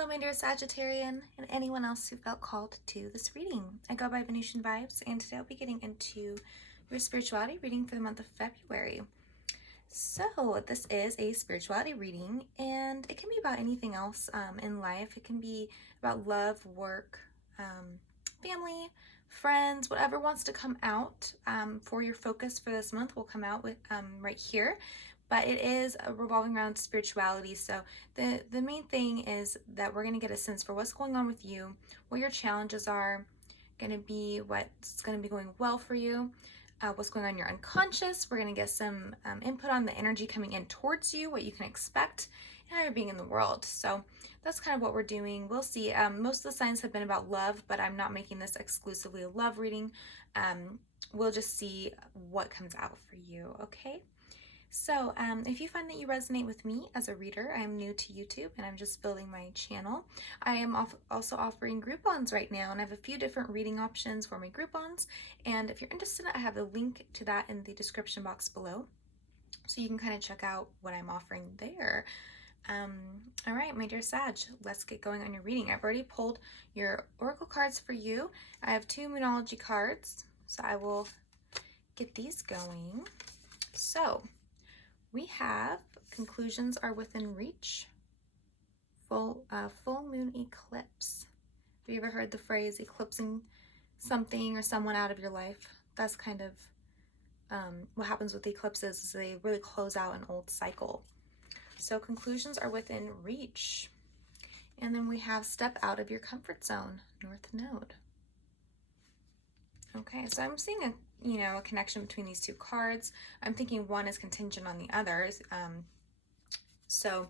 Hello, my dear Sagittarian, and anyone else who felt called to this reading. I go by Venusian Vibes, and today I'll be getting into your spirituality reading for the month of February. So, this is a spirituality reading, and it can be about anything else in life. It can be about love, work, family, friends, whatever wants to come out for your focus for this month will come out with right here. But it is revolving around spirituality. So the main thing is that we're going to get a sense for what's going on with you, what your challenges are going to be, what's going to be going well for you, what's going on in your unconscious. We're going to get some input on the energy coming in towards you, what you can expect, and how you're being in the world. So that's kind of what we're doing. We'll see. Most of the signs have been about love, but I'm not making this exclusively a love reading. We'll just see what comes out for you, okay? So if you find that you resonate with me as a reader, I'm new to YouTube and I'm just building my channel. I am also offering Groupons right now, and I have a few different reading options for my Groupons. And if you're interested, I have a link to that in the description box below, so you can kind of check out what I'm offering there. All right, my dear Sag, let's get going on your reading. I've already pulled your oracle cards for you. I have 2 Moonology cards, so I will get these going. So we have conclusions are within reach. Full moon eclipse. Have you ever heard the phrase eclipsing something or someone out of your life? That's kind of what happens with eclipses, is they really close out an old cycle. So conclusions are within reach. And then we have step out of your comfort zone, North Node. Okay, so I'm seeing a connection between these 2 cards. I'm thinking one is contingent on the others. So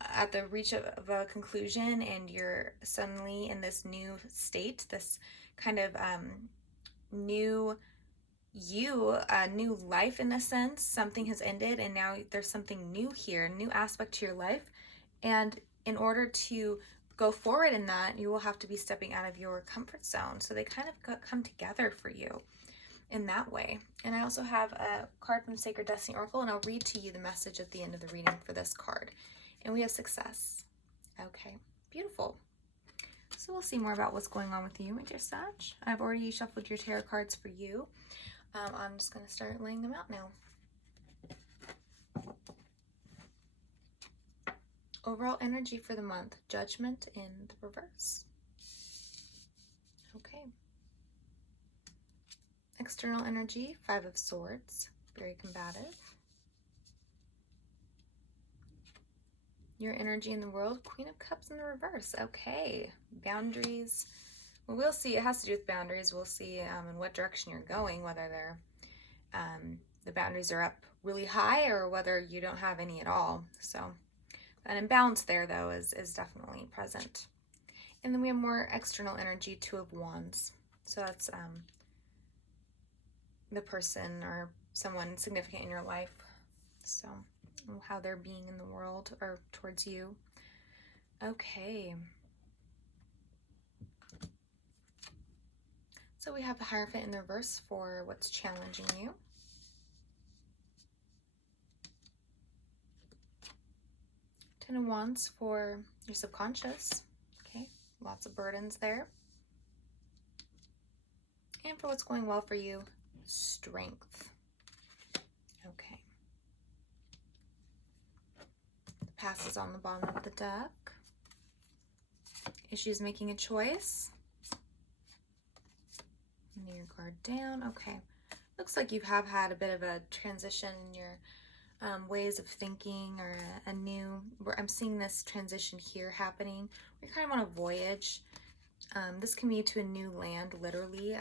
at the reach of a conclusion, and you're suddenly in this new state, this kind of new life in a sense. Something has ended and now there's something new here, a new aspect to your life. And in order to go forward in that, you will have to be stepping out of your comfort zone. So they kind of come together for you in that way. And I also have a card from Sacred Destiny Oracle, and I'll read to you the message at the end of the reading for this card. And we have success. Okay, beautiful. So we'll see more about what's going on with you, my dear Sag. I've already shuffled your tarot cards for you. I'm just going to start laying them out now. Overall energy for the month, Judgment in the reverse. Okay. External energy, 5 of Swords, very combative. Your energy in the world, Queen of Cups in the reverse. Okay. Boundaries. Well, we'll see. It has to do with boundaries. We'll see in what direction you're going, whether they're the boundaries are up really high or whether you don't have any at all. So an imbalance there, though, is definitely present. And then we have more external energy, 2 of Wands. So that's the person or someone significant in your life. So how they're being in the world or towards you. Okay. So we have the Hierophant in the reverse for what's challenging you. Ten of Wands for your subconscious. Okay, lots of burdens there. And for what's going well for you, Strength. Okay. The Past is on the bottom of the deck. Issues making a choice. Lay your guard down. Okay. Looks like you have had a bit of a transition in your ways of thinking, or a new, I'm seeing this transition here happening. You're kind of on a voyage. This can be to a new land, literally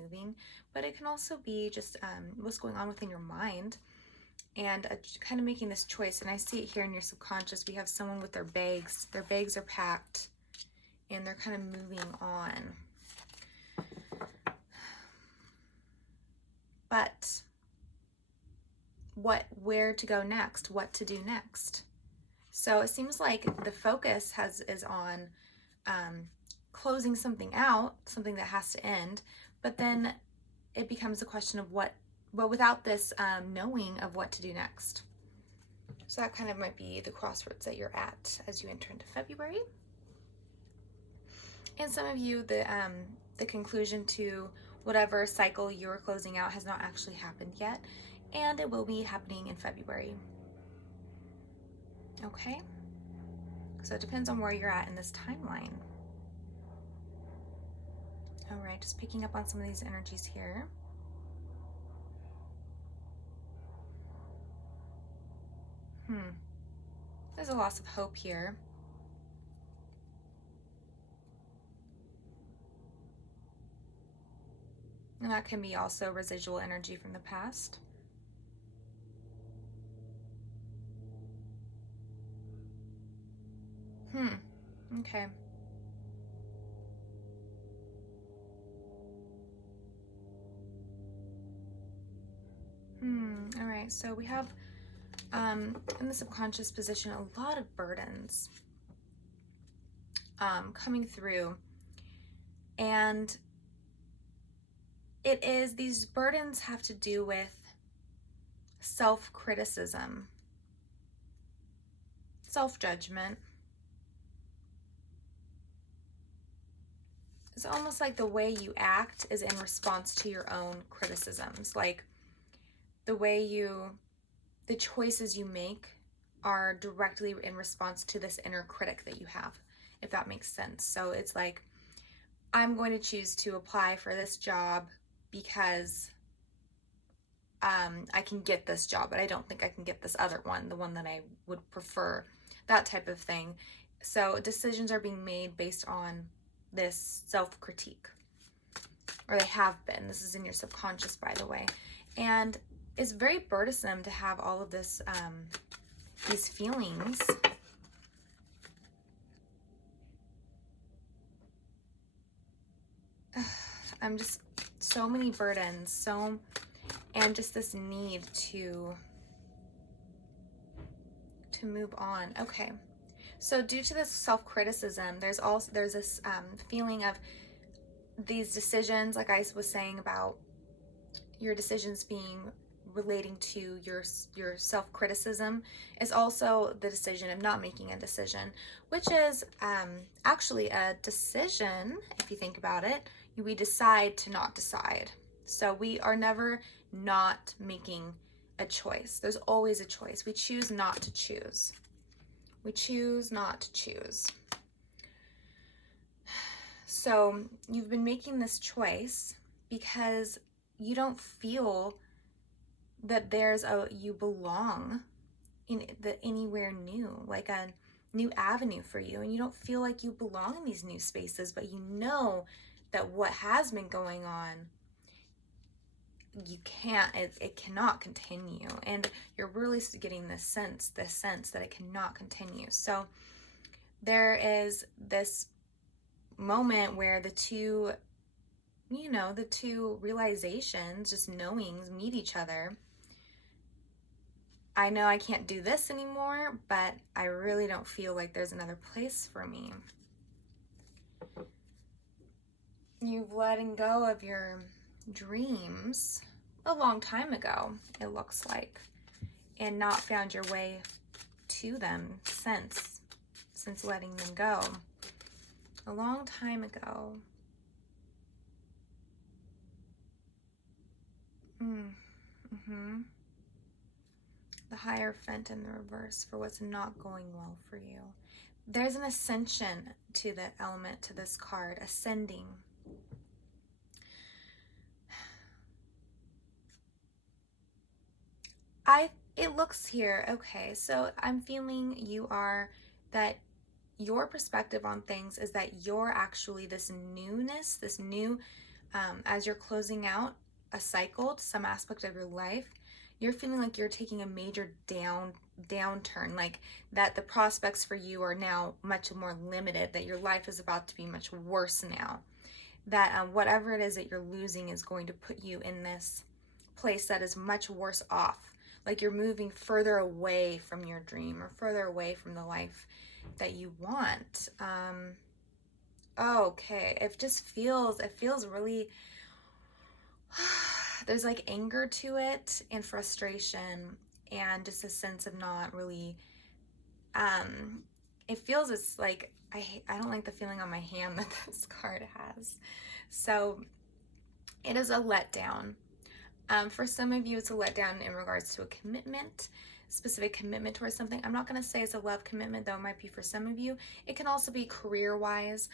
moving, but it can also be just what's going on within your mind, and kind of making this choice. And I see it here in your subconscious. We have someone with their bags. Their bags are packed, and they're kind of moving on. But where to go next, what to do next. So it seems like the focus is on closing something out, something that has to end, but then it becomes a question of what without this knowing of what to do next. So that kind of might be the crossroads that you're at as you enter into February. And some of you, the conclusion to whatever cycle you're closing out has not actually happened yet, and it will be happening in February. Okay? So it depends on where you're at in this timeline. All right, just picking up on some of these energies here. There's a loss of hope here. And that can be also residual energy from the past. Okay. All right, so we have in the subconscious position a lot of burdens coming through, and these burdens have to do with self-criticism, self-judgment. It's almost like the way you act is in response to your own criticisms. Like the choices you make are directly in response to this inner critic that you have, if that makes sense. So it's like, I'm going to choose to apply for this job because I can get this job, but I don't think I can get this other one, the one that I would prefer, that type of thing. So decisions are being made based on this self-critique, or they have been. This is in your subconscious, by the way. And it's very burdensome to have all of this, these feelings. I'm just, so many burdens, and just this need to move on. Okay. So due to this self-criticism, there's this feeling of these decisions, like I was saying about your decisions being relating to your self-criticism, is also the decision of not making a decision, which is actually a decision. If you think about it, we decide to not decide. So we are never not making a choice. There's always a choice. We choose not to choose. We choose not to choose. So you've been making this choice because you don't feel that you belong in anywhere new, like a new avenue for you, and you don't feel like you belong in these new spaces, but you know that what has been going on, it cannot continue, and you're really getting this sense that it cannot continue. So there is this moment where the two realizations, just knowings, meet each other. I know I can't do this anymore, but I really don't feel like there's another place for me. You've letting go of your dreams a long time ago, it looks like, and not found your way to them since letting them go a long time ago. The Hierophant in the reverse for what's not going well for you. There's an ascension to the element, to this card, ascending. It looks here, okay, so I'm feeling that your perspective on things is that you're actually this newness, this new, as you're closing out a cycle to some aspect of your life, you're feeling like you're taking a major downturn, like that the prospects for you are now much more limited, that your life is about to be much worse now, that whatever it is that you're losing is going to put you in this place that is much worse off, like you're moving further away from your dream or further away from the life that you want. Okay, it feels really, there's like anger to it and frustration and just a sense of not really, it feels, it's like, I don't like the feeling on my hand that this card has. So it is a letdown. For some of you, it's a letdown in regards to a commitment, specific commitment towards something. I'm not going to say it's a love commitment, though it might be for some of you. It can also be career-wise.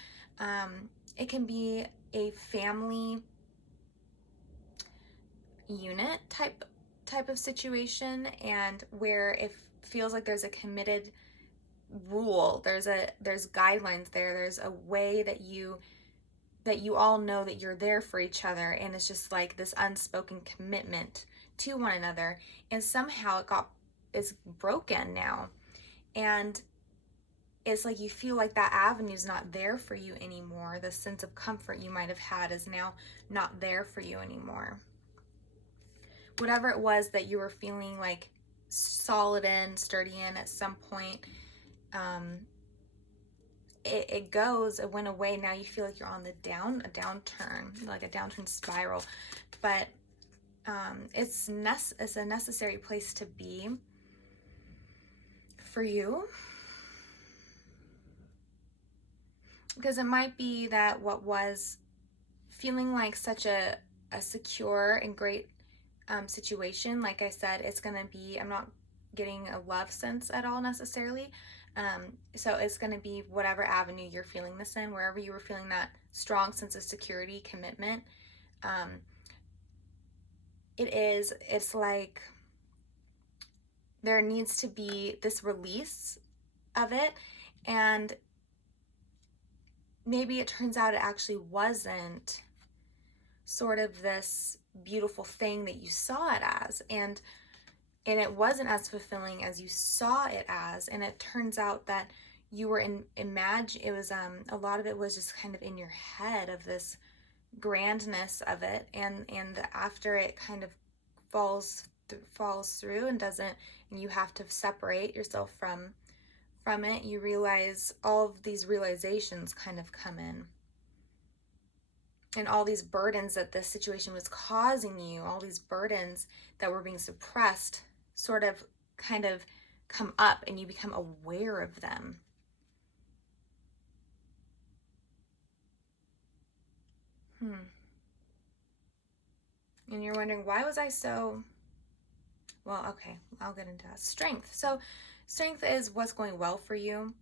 It can be a family unit type of situation, and where it feels like there's a committed rule, there's guidelines there, there's a way that you all know that you're there for each other, and it's just like this unspoken commitment to one another, and somehow it's broken now, and it's like you feel like that avenue's not there for you anymore. The sense of comfort you might have had is now not there for you anymore. Whatever it was that you were feeling like solid in, sturdy in at some point, it went away. Now you feel like you're on a downturn, like a downturn spiral. But it's a necessary place to be for you, because it might be that what was feeling like such a secure and great situation, like I said, it's gonna be, I'm not getting a love sense at all necessarily. So it's going to be whatever avenue you're feeling this in, wherever you were feeling that strong sense of security, commitment. It's like there needs to be this release of it, and maybe it turns out it actually wasn't sort of this beautiful thing that you saw it as, and it wasn't as fulfilling as you saw it as, and it turns out that you were it was a lot of it was just kind of in your head, of this grandness of it, and after it kind of falls through and you have to separate yourself from it, you realize all of these realizations kind of come in, and all these burdens that this situation was causing you, all these burdens that were being suppressed, sort of kind of come up, and you become aware of them. And you're wondering, why was I so, well, okay, I'll get into that. Strength. So strength is what's going well for you.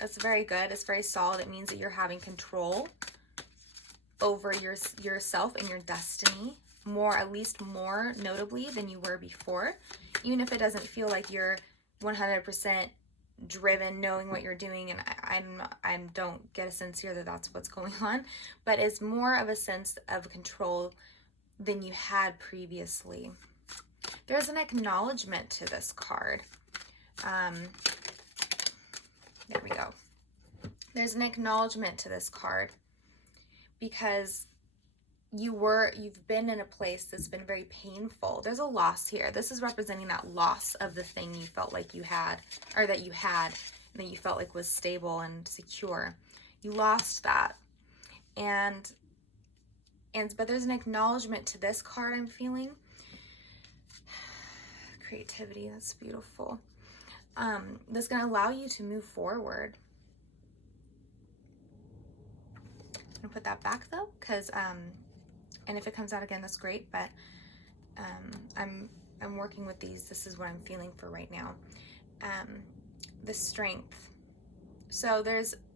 It's very good. It's very solid. It means that you're having control over yourself and your destiny, at least more notably than you were before, even if it doesn't feel like you're 100% driven, knowing what you're doing, and I don't get a sense here that that's what's going on, but it's more of a sense of control than you had previously. There's an acknowledgement to this card. There we go. There's an acknowledgement to this card, because you've been in a place that's been very painful. There's a loss here. This is representing that loss of the thing you felt like you had, or that you had, and that you felt like was stable and secure. You lost that. But there's an acknowledgement to this card I'm feeling. Creativity, that's beautiful. That's going to allow you to move forward. I'm going to put that back though, because and if it comes out again, that's great, but I'm working with these. This is what I'm feeling for right now. The strength. So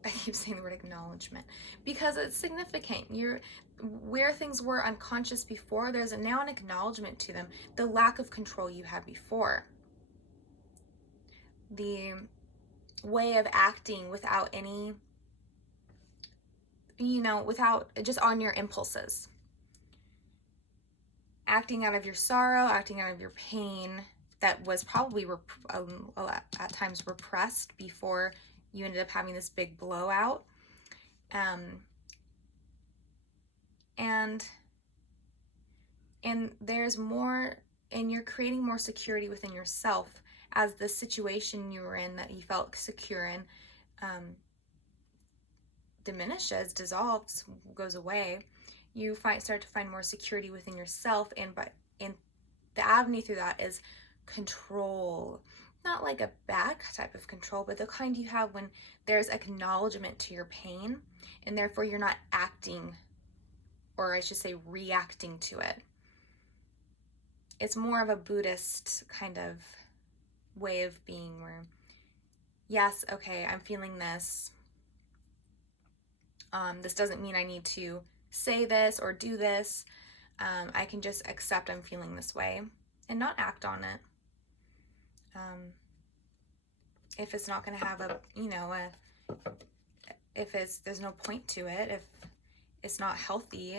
I keep saying the word acknowledgement because it's significant. Where things were unconscious before, there's now an acknowledgement to them. The lack of control you had before. The way of acting without any, without, just on your impulses. Acting out of your sorrow, acting out of your pain that was probably at times repressed before you ended up having this big blowout. And there's more, and you're creating more security within yourself as the situation you were in that you felt secure in diminishes, dissolves, goes away. You start to find more security within yourself, and the avenue through that is control. Not like a bad type of control, but the kind you have when there's acknowledgement to your pain, and therefore you're not acting, or I should say reacting to it. It's more of a Buddhist kind of way of being where, yes, okay, I'm feeling this. This doesn't mean I need to say this or do this. I can just accept I'm feeling this way and not act on it. If it's not going to have there's no point to it, if it's not healthy,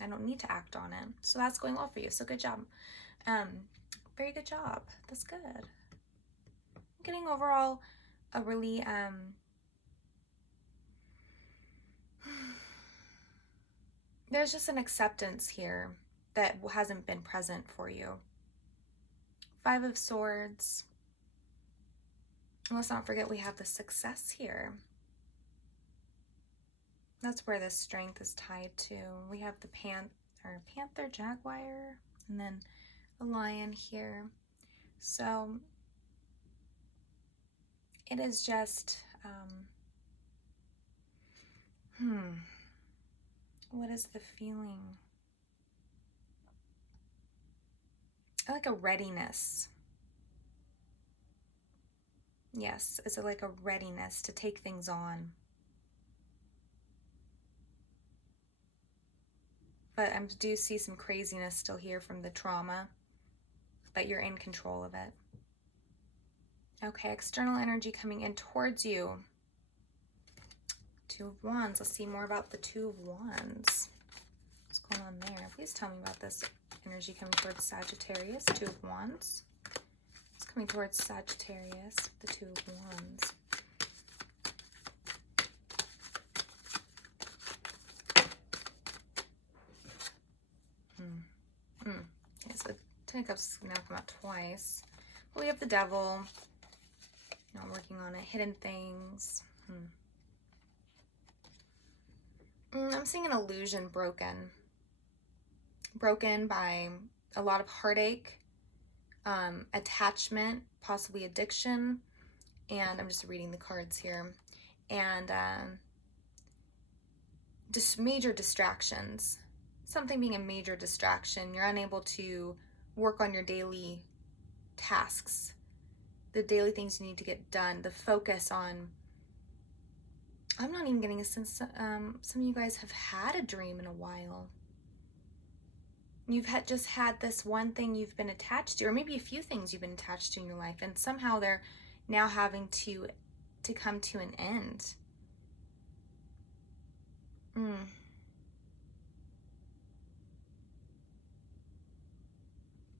I don't need to act on it. So that's going well for you. So good job. Very good job. That's good. I'm getting overall a really, there's just an acceptance here that hasn't been present for you. 5 of Swords. And let's not forget we have the success here. That's where the strength is tied to. We have the panther, jaguar, and then a lion here. So it is just, what is the feeling? I like a readiness. Yes, is it like a readiness to take things on? But I do see some craziness still here from the trauma, but you're in control of it. Okay, external energy coming in towards you. 2 of Wands. Let's see more about the 2 of Wands. What's going on there? Please tell me about this energy coming towards Sagittarius. 2 of Wands. It's coming towards Sagittarius, the 2 of Wands. Okay, so 10 of Cups now come out twice. But we have the Devil. Not working on it. Hidden things. I'm seeing an illusion broken. Broken by a lot of heartache, attachment, possibly addiction, and I'm just reading the cards here, and just major distractions. Something being a major distraction. You're unable to work on your daily tasks, the daily things you need to get done, the focus on. I'm not even getting a sense some of you guys have had a dream in a while. You've just had this one thing you've been attached to, or maybe a few things you've been attached to in your life, and somehow they're now having to come to an end.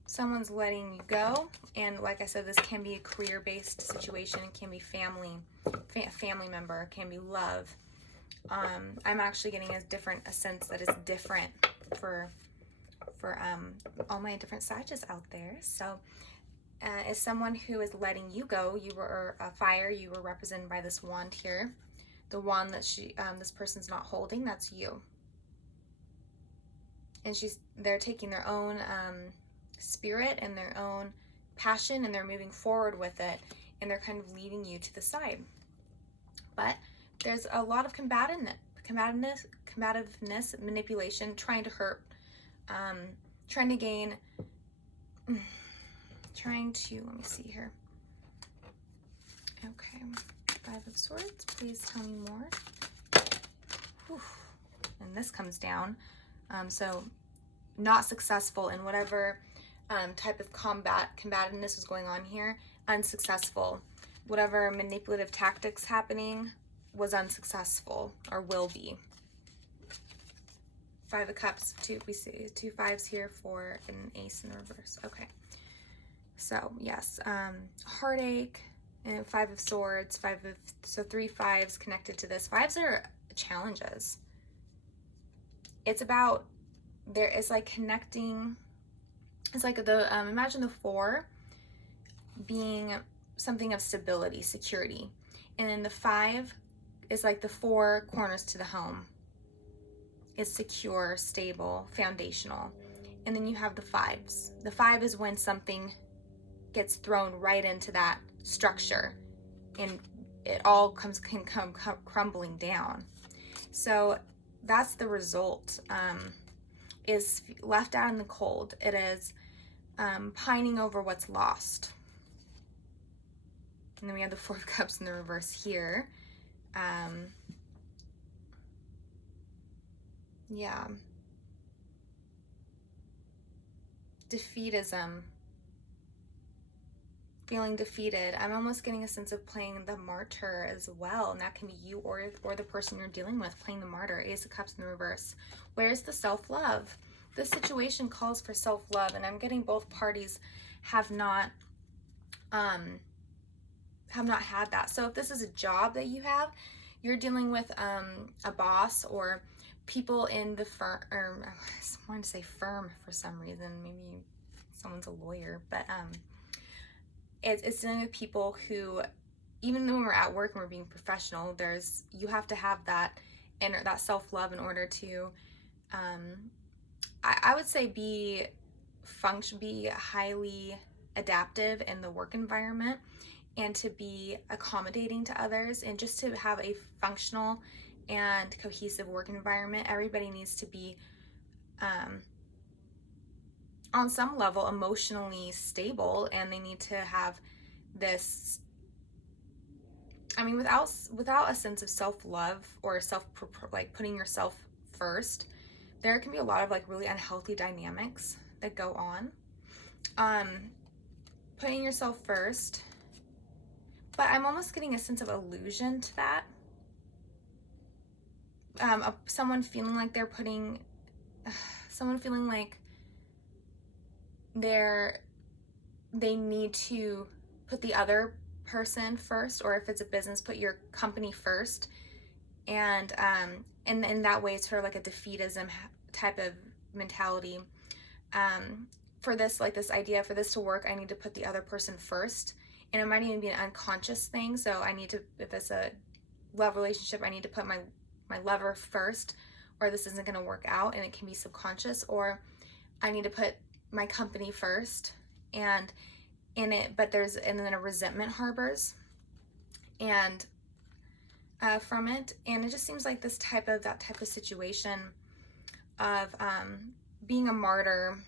Someone's letting you go, and like I said, this can be a career-based situation. It can be family member, it can be love. I'm actually getting a sense that is different for all my different Sages out there. So as someone who is letting you go, you were a fire, you were represented by this wand here. The wand that this person's not holding, that's you. And they're taking their own spirit and their own passion, and they're moving forward with it, and they're kind of leaving you to the side. But there's a lot of combativeness, manipulation, trying to hurt, trying to gain, let me see here. Okay, 5 of Swords, please tell me more. Whew. And this comes down. So not successful in whatever type of combativeness was going on here, unsuccessful. Whatever manipulative tactics happening was unsuccessful, or will be. 5 of Cups, we see 2 5s here for an ace in the reverse. Okay, so yes, heartache, and 5 of Swords, 3 5s connected to this. 5s are challenges. It's about, it's like connecting. It's like imagine the 4 being something of stability, security. And then the 5 is like the 4 corners to the home. It's secure, stable, foundational. And then you have the 5s. The 5 is when something gets thrown right into that structure, and it all can come crumbling down. So that's the result, is left out in the cold. It is pining over what's lost. And then we have the Four of Cups in the reverse here. Yeah. Defeatism. Feeling defeated. I'm almost getting a sense of playing the martyr as well. And that can be you or the person you're dealing with playing the martyr. Ace of Cups in the reverse. Where's the self-love? This situation calls for self-love, and I'm getting both parties have not had that. So if this is a job that you have, you're dealing with a boss or people in the firm, or I wanted to say firm for some reason. Maybe someone's a lawyer, but it's dealing with people who, even when we're at work and we're being professional, you have to have that self-love in order to, I would say, be highly adaptive in the work environment, and to be accommodating to others, and just to have a functional and cohesive work environment. Everybody needs to be on some level emotionally stable, and they need to have this, I mean, without a sense of self-love or like putting yourself first, there can be a lot of like really unhealthy dynamics that go on. Putting yourself first, but I'm almost getting a sense of illusion to that. Someone feeling like they're putting, someone feeling like they need to put the other person first, or if it's a business, put your company first, and in that way it's sort of like a defeatism type of mentality. For this, like this idea, for this to work, I need to put the other person first, and it might even be an unconscious thing. So I need to, if it's a love relationship, I need to put my lover first, or this isn't going to work out, and it can be subconscious. Or I need to put my company first, and in it, and then a resentment harbors and from it, and it just seems like that type of situation of being a martyr,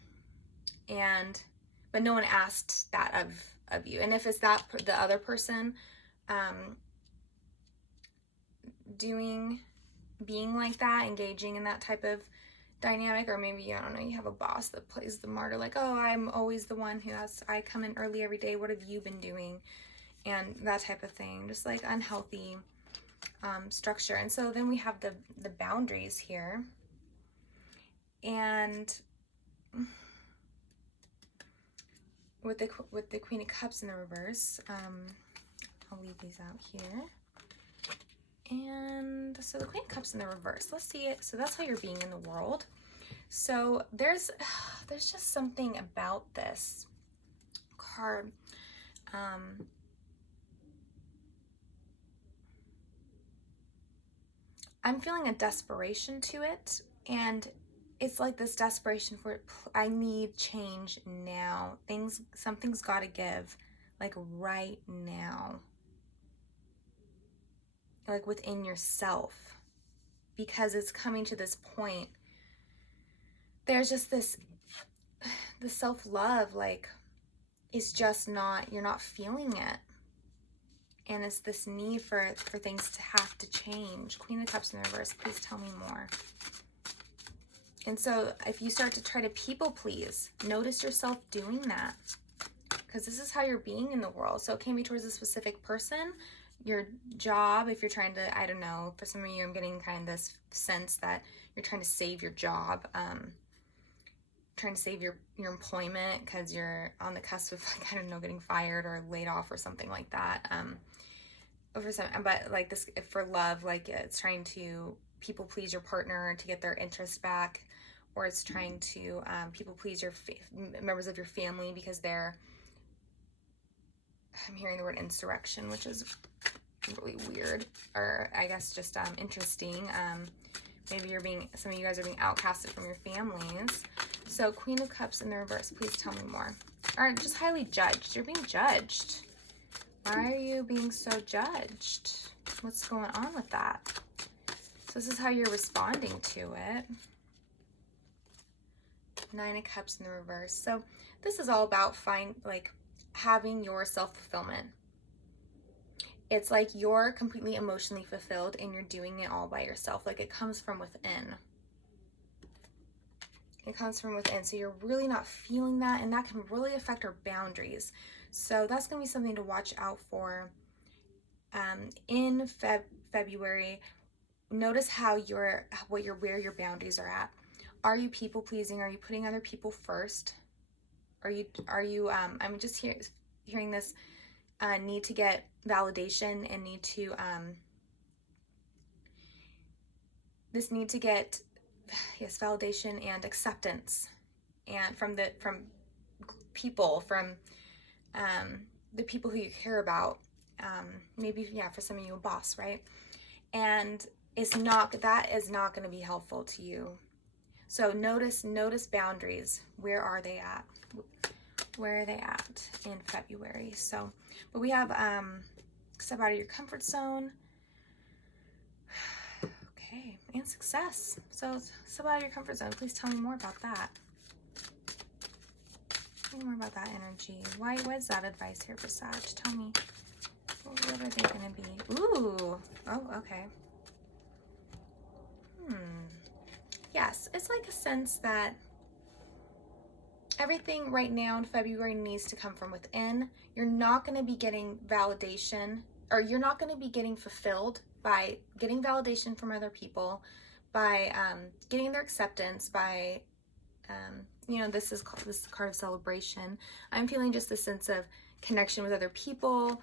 but no one asked that of you. And if it's the other person being like that, engaging in that type of dynamic, or maybe, I don't know, you have a boss that plays the martyr, like, oh, I'm always the one I come in early every day, what have you been doing, and that type of thing, just like unhealthy structure. And so then we have the boundaries here, and with the Queen of Cups in the reverse, I'll leave these out here. And so the Queen of Cups in the reverse, let's see it. So that's how you're being in the world. So there's just something about this card. I'm feeling a desperation to it, and it's like this desperation for, I need change now. Something's got to give, like right now. Like within yourself, because it's coming to this point. There's just the self-love, like, it's just not, you're not feeling it. And it's this need for things to have to change. Queen of Cups in the reverse, please tell me more. And so if you start to try to people please, notice yourself doing that, because this is how you're being in the world. So it can be towards a specific person, your job, if you're trying to, I don't know, for some of you, I'm getting kind of this sense that you're trying to save your job, trying to save your employment because you're on the cusp of, like, I don't know, getting fired or laid off or something like that. But like this, for love, like it's trying to people please your partner to get their interest back, or it's trying to people please your members of your family because I'm hearing the word insurrection, which is really weird, or I guess just interesting. Maybe some of you guys are being outcasted from your families. So Queen of Cups in the reverse, please tell me more. Or just highly judged. You're being judged. Why are you being so judged? What's going on with that? So this is how you're responding to it. 9 of Cups in the reverse. So this is all about having your self-fulfillment. It's like you're completely emotionally fulfilled and you're doing it all by yourself. Like it comes from within. It comes from within. So you're really not feeling that, and that can really affect our boundaries. So that's going to be something to watch out for in February. Notice how where your boundaries are at. Are you people pleasing? Are you putting other people first? Are you I'm just hearing this need to get validation and need to this need to get validation and acceptance, and from people, from the people who you care about. Maybe, yeah, for some of you, a boss, right? And that is not going to be helpful to you. So notice boundaries. Where are they at? Where are they at in February? So, but we have step out of your comfort zone. Okay, and success. So step out of your comfort zone. Please tell me more about that. Tell me more about that energy. Why is that advice here for Sag? Tell me. What are they going to be? Ooh. Oh, okay. Yes, it's like a sense that everything right now in February needs to come from within. You're not going to be getting validation, or you're not going to be getting fulfilled by getting validation from other people, by getting their acceptance, by, this is the card of celebration. I'm feeling just a sense of connection with other people,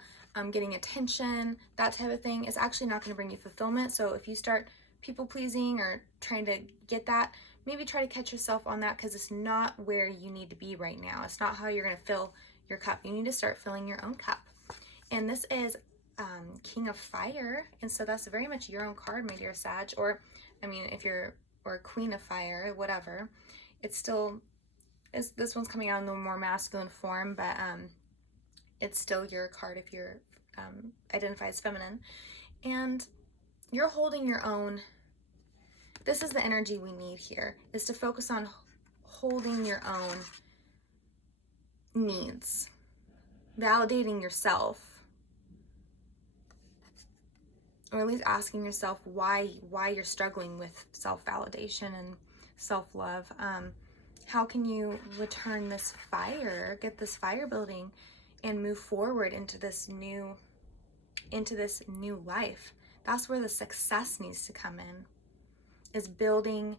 getting attention, that type of thing is actually not going to bring you fulfillment. So if you start people pleasing or trying to get that, maybe try to catch yourself on that, because it's not where you need to be right now. It's not how you're going to fill your cup. You need to start filling your own cup. And this is King of Fire, and so that's very much your own card, my dear Sag, or Queen of Fire, whatever. It's still, this one's coming out in the more masculine form, but it's still your card if you're identify as feminine. And you're holding your own. This is the energy we need here, is to focus on holding your own needs, validating yourself, or at least asking yourself why you're struggling with self-validation and self-love. How can you return this fire, get this fire building, and move forward into this new life? That's where the success needs to come in, is building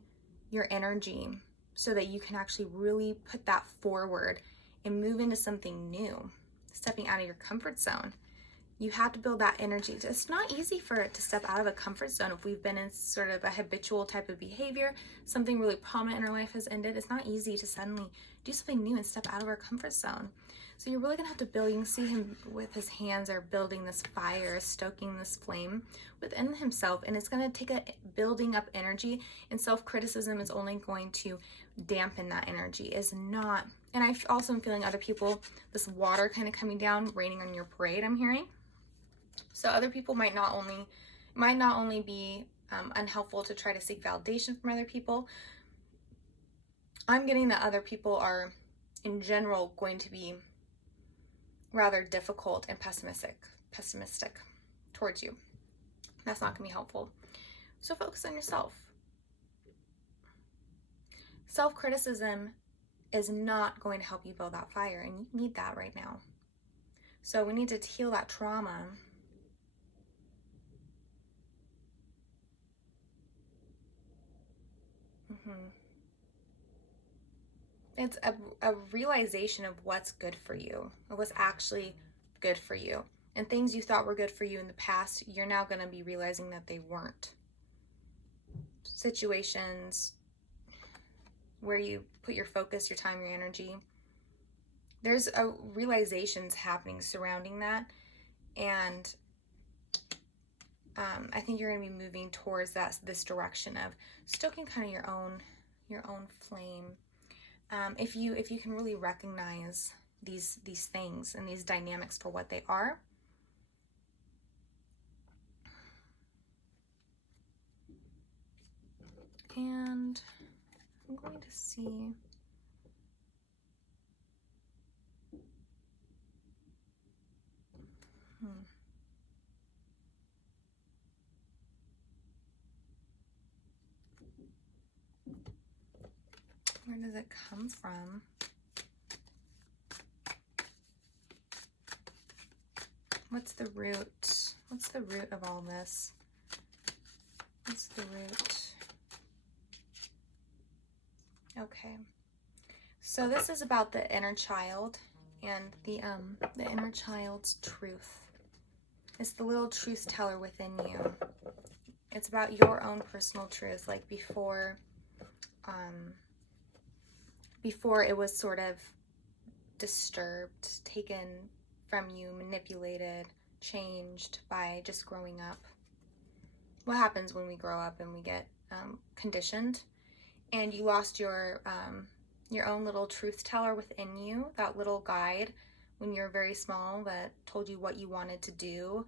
your energy so that you can actually really put that forward and move into something new, stepping out of your comfort zone. You have to build that energy. It's not easy for it to step out of a comfort zone if we've been in sort of a habitual type of behavior, something really prominent in our life has ended. It's not easy to suddenly do something new and step out of our comfort zone. So you're really gonna have to build. You can see him with his hands are building this fire, stoking this flame within himself, and it's gonna take a building up energy, and self-criticism is only going to dampen that energy. Is not, and I also am feeling other people, this water kind of coming down, raining on your parade, I'm hearing. So other people might not only be unhelpful to try to seek validation from other people. I'm getting that other people are in general going to be rather difficult and pessimistic towards you. That's not going to be helpful. So focus on yourself. Self-criticism is not going to help you build that fire, and you need that right now. So we need to heal that trauma. It's a realization of what's good for you, of what's actually good for you. And things you thought were good for you in the past, you're now going to be realizing that they weren't. Situations where you put your focus, your time, your energy, there's a realizations happening surrounding that. And I think you're going to be moving towards this direction of stoking kind of your own flame. If you can really recognize these things and these dynamics for what they are. And I'm going to see. Where does it come from? What's the root? What's the root of all this? What's the root? Okay. So this is about the inner child and the inner child's truth. It's the little truth teller within you. It's about your own personal truth, like before it was sort of disturbed, taken from you, manipulated, changed by just growing up. What happens when we grow up and we get conditioned, and you lost your own little truth teller within you, that little guide when you're very small that told you what you wanted to do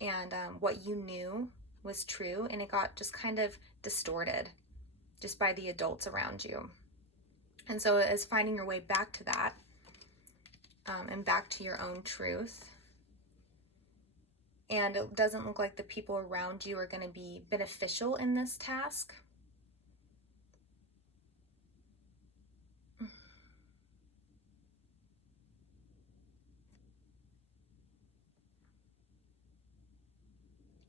and what you knew was true, and it got just kind of distorted just by the adults around you. And so it's finding your way back to that and back to your own truth. And it doesn't look like the people around you are going to be beneficial in this task.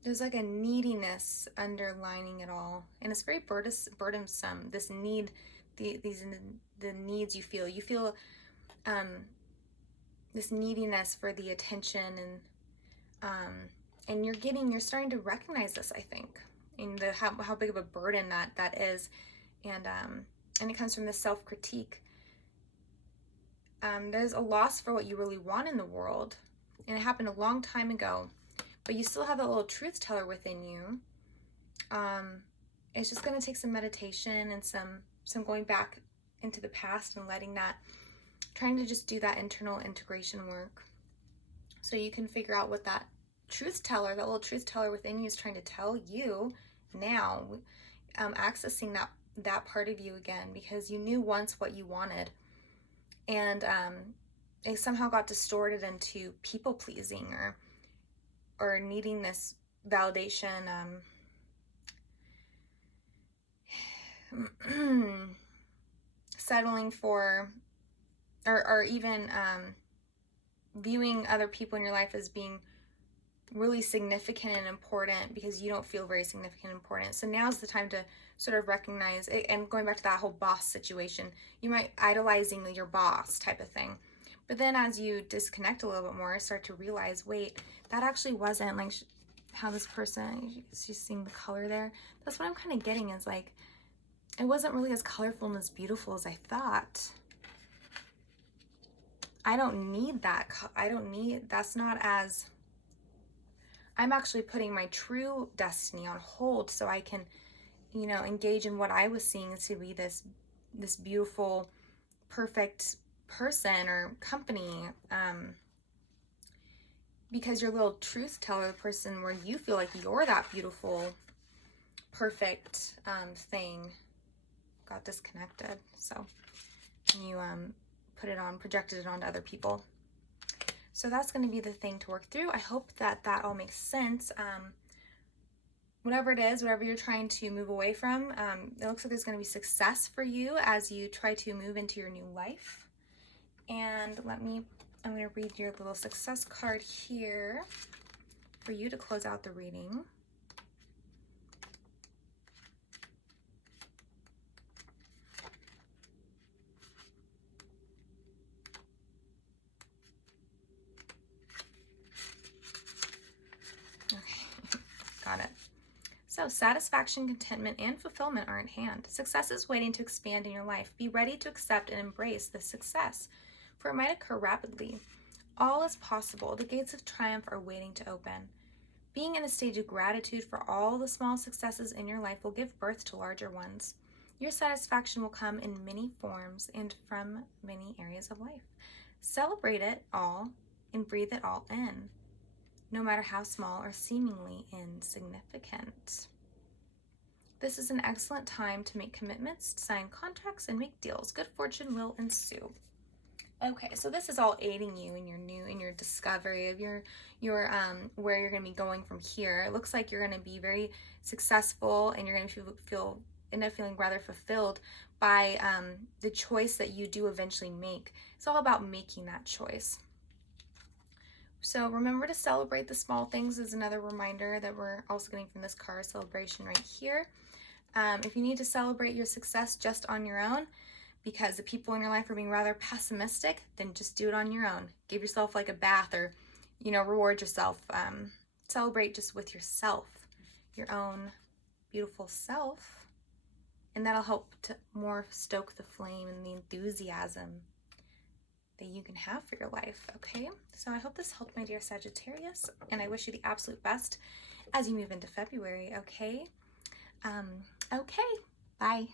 There's like a neediness underlining it all, and it's very burdensome. This need, the needs you feel. You feel this neediness for the attention, and you're starting to recognize this, I think, in how big of a burden that is, and it comes from the self-critique. There's a loss for what you really want in the world, and it happened a long time ago. But you still have that little truth teller within you. It's just going to take some meditation and some going back into the past and trying to just do that internal integration work, so you can figure out what that truth teller, that little truth teller within you, is trying to tell you now. Accessing that part of you again, because you knew once what you wanted, and it somehow got distorted into people pleasing or needing this validation, settling for, or even viewing other people in your life as being really significant and important because you don't feel very significant and important. So now's the time to sort of recognize it, and going back to that whole boss situation, you might idolizing your boss type of thing. But then as you disconnect a little bit more, start to realize, wait, that actually wasn't like how this person, she's seeing the color there. That's what I'm kind of getting, is like, it wasn't really as colorful and as beautiful as I thought. I don't need that. That's not as, I'm actually putting my true destiny on hold so I can, engage in what I was seeing to be this beautiful, perfect person or company, because your little truth teller, the person where you feel like you're that beautiful, perfect thing, got disconnected. So you projected it onto other people. So that's going to be the thing to work through. I hope that all makes sense. Whatever it is, whatever you're trying to move away from, it looks like there's going to be success for you as you try to move into your new life. And I'm going to read your little success card here for you to close out the reading. Okay, got it. So satisfaction, contentment, and fulfillment are at hand. Success is waiting to expand in your life. Be ready to accept and embrace this success, for it might occur rapidly. All is possible. The gates of triumph are waiting to open. Being in a stage of gratitude for all the small successes in your life will give birth to larger ones. Your satisfaction will come in many forms and from many areas of life. Celebrate it all and breathe it all in, no matter how small or seemingly insignificant. This is an excellent time to make commitments, sign contracts, and make deals. Good fortune will ensue. Okay, so this is all aiding you in your discovery of your where you're going to be going from here. It looks like you're going to be very successful, and you're going to end up feeling rather fulfilled by the choice that you do eventually make. It's all about making that choice. So remember to celebrate the small things is another reminder that we're also getting from this card celebration right here. If you need to celebrate your success just on your own, because the people in your life are being rather pessimistic, then just do it on your own. Give yourself like a bath, or, reward yourself. Celebrate just with yourself, your own beautiful self. And that'll help to more stoke the flame and the enthusiasm that you can have for your life, okay? So I hope this helped, my dear Sagittarius, and I wish you the absolute best as you move into February, okay? Okay, bye.